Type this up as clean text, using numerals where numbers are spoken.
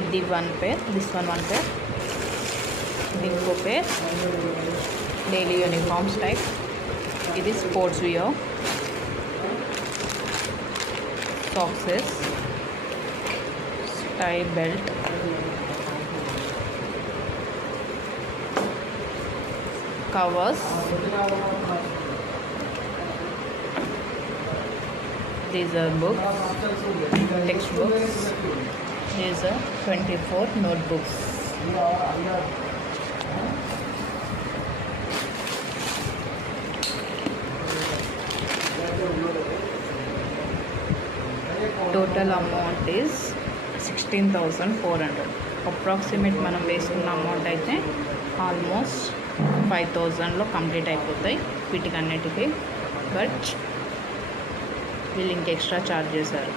ఇది one pair, this one pair, ఇది ఇంకో పేర్ డైలీ యూనిఫామ్స్ టైప్. ఇది sports wear, socks, tie belt, covers. These are books, textbooks. These are 24 notebooks. Total amount is 16,400. అప్రాక్సిమేట్ మనం వేసుకున్న అమౌంట్ అయితే ఆల్మోస్ట్ 5,000లో కంప్లీట్ అయిపోతాయి వీటికి అన్నిటికీ. బట్ వీళ్ళు ఇంక ఎక్స్ట్రా ఛార్జ్ చేశారు.